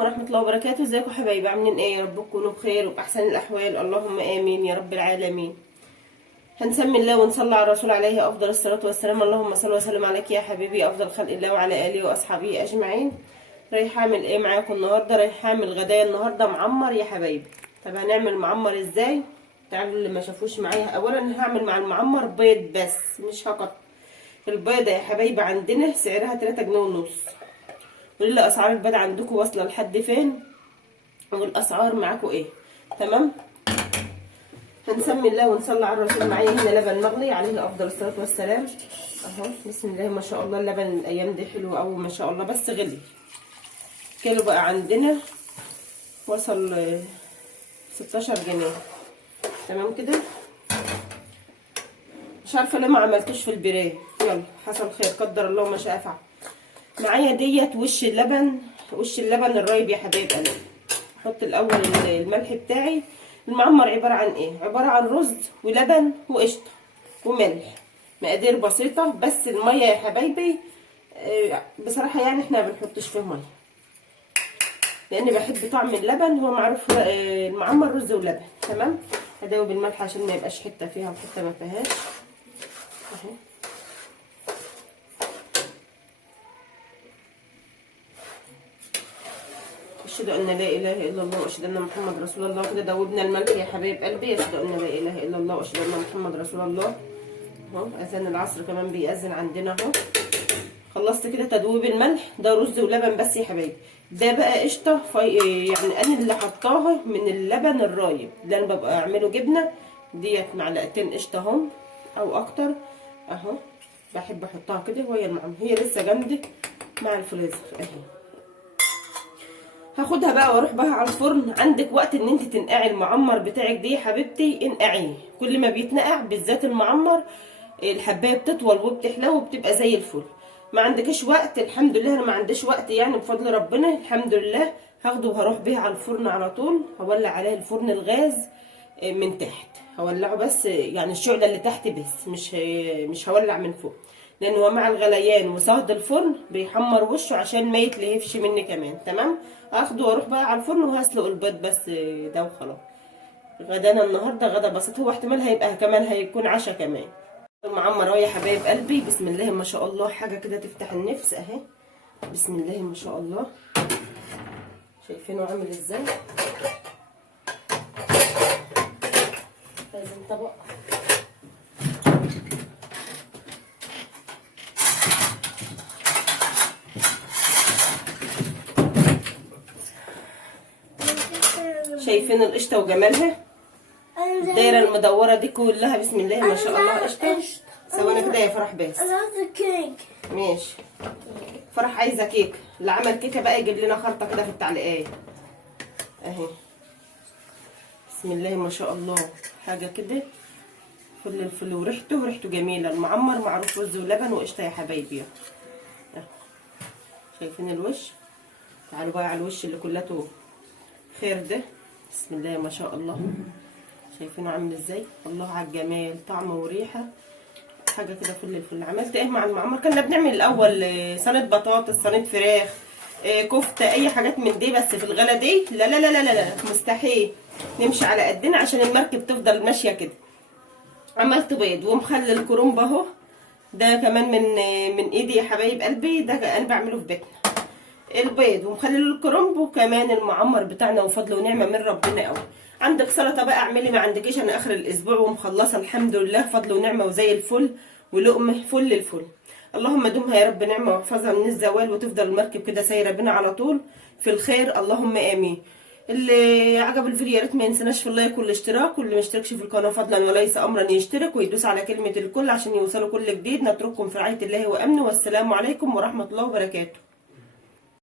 ورحمة الله وبركاته. ازيكم حبايبي؟ عاملين ايه؟ يا رب تكونوا بخير وبأحسن الأحوال، اللهم آمين يا رب العالمين. هنسمي الله ونصلي على الرسول عليه أفضل الصلاة والسلام. اللهم صل وسلم عليك يا حبيبي أفضل خلق الله وعلى آله وأصحابه أجمعين. رايحة أعمل ايه معاكم النهاردة؟ رايحة أعمل غدايا النهاردة معمر يا حبايبي. طب هنعمل معمر ازاي؟ تعالوا اللي ما شافوش معايا. أولا هعمل مع المعمر بيض بس مش هقط. البيضة يا حبايبي عندنا سعرها 3 جنيه ونص. قولي لي اسعار البيض عندكم واصله لحد فين والاسعار معاكم ايه؟ تمام. هنسمي الله ونصلي على الرسول. معايا هنا لبن مغلي عليه افضل الصلاه والسلام اهو. بسم الله ما شاء الله. اللبن الايام دي حلو قوي ما شاء الله، بس غلي. كيلو بقى عندنا وصل 16 جنيه. تمام كده. مش عارفه ليه ما عملتوش في البرايه. يلا حصل خير قدر الله ما شاء فعل. معايا ديت وش اللبن الرايب يا حبايب قلبي. احط الاول الملح بتاعي. المعمر عباره عن ايه؟ عباره عن رز ولبن وقشطه وملح. مقادير بسيطه، بس الميه يا حبايبي بصراحه يعني احنا ما بنحطش فيه ميه، لاني بحب طعم اللبن. هو معروف المعمر رز ولبن. تمام. هدوب الملح عشان ما يبقاش حته فيها وحته ما فيهاش اهو. اشهد ان لا اله الا الله واشهد ان محمد رسول الله. كده دوبنا الملح يا حبايب قلبي. اشهد ان لا اله الا الله واشهد ان محمد رسول الله اهو. اذان العصر كمان بيأذن عندنا اهو. خلصت كده تدويب الملح. ده رز ولبن بس يا حبايبي. ده بقى قشطه يعني انا اللي حطاها من اللبن الرايب اللي انا ببقى اعمله جبنه. ديت معلقتين قشطه اهو او اكتر اهو. بحب احطها كده وهي المعمر. هي لسه جامده مع الفريزر اهي. هاخدها بقى واروح بها على الفرن. عندك وقت ان انت تنقعي المعمر بتاعك دي يا حبيبتي انقعيه. كل ما بيتنقع بالذات المعمر الحبايه بتطول وبتحلو وبتبقى زي الفل. ما عندكش وقت، الحمد لله انا ما عنديش وقت يعني بفضل ربنا الحمد لله. هاخده وهروح بيها على الفرن على طول. هولع عليه الفرن الغاز من تحت. هولعه بس يعني الشعله اللي تحت بس، مش هولع من فوق، لان هو مع الغليان وصهد الفرن بيحمر وشه عشان ما يتلهفش مني كمان. تمام. هاخده واروح بقى على الفرن وهسلق البيض بس ده وخلاص. غدانا النهارده غدا بسيط. هو احتمال هيبقى كمان هيكون عشاء كمان. المعمر اهو يا حبايب قلبي. بسم الله ما شاء الله. حاجه كده تفتح النفس اهي. بسم الله ما شاء الله. شايفينه عامل ازاي؟ لازم طبق. شايفين القشطه وجمالها؟ الدايره المدوره دي كلها بسم الله ما شاء الله قشطه. ثواني كده يا فرح بس. انا عايزه كيك. ماشي. فرح عايزه كيك. اللي عمل كيكه بقى يجيب لنا خرطه كده في التعليقات اهي. بسم الله ما شاء الله. حاجه كده فل الفل. وريحته جميله. المعمر معروف رز ولبن وقشطه يا حبايبي اهو. شايفين الوش؟ تعالوا بقى على الوش اللي كلته خير ده. بسم الله ما شاء الله. شايفينه عامل ازاي؟ الله على الجمال. طعم وريحه حاجه كده فل الفل. عملت ايه مع المعمر؟ كنا بنعمل الاول صينيه بطاطس، صينيه فراخ، كفته، اي حاجات من دي. بس في الغلا دي لا لا لا لا لا مستحيل نمشي على قدنا عشان المركب تفضل ماشيه كده. عملت بيض ومخلل كرنب اهو. ده كمان من ايدي يا حبايب قلبي. ده انا بعمله في بيتنا. البيض ومخلل الكرنب وكمان المعمر بتاعنا وفضل ونعمه من ربنا قوي. عندك سلطه بقى اعملي، ما عندكيش انا اخر الاسبوع ومخلصه الحمد لله فضل ونعمه وزي الفل ولقمه فل الفل. اللهم دمها يا رب نعمه واحفظها من الزوال وتفضل المركب كده سايره بنا على طول في الخير اللهم امين. اللي عجب الفيديو يا ريت ما ينسناش في اللايك والاشتراك، واللي ما اشتركش في القناه فضلا وليس امرا يشترك ويدوس على كلمه الكل عشان يوصلوا كل جديد. نترككم في رعايه الله وامنه، والسلام عليكم ورحمه الله وبركاته.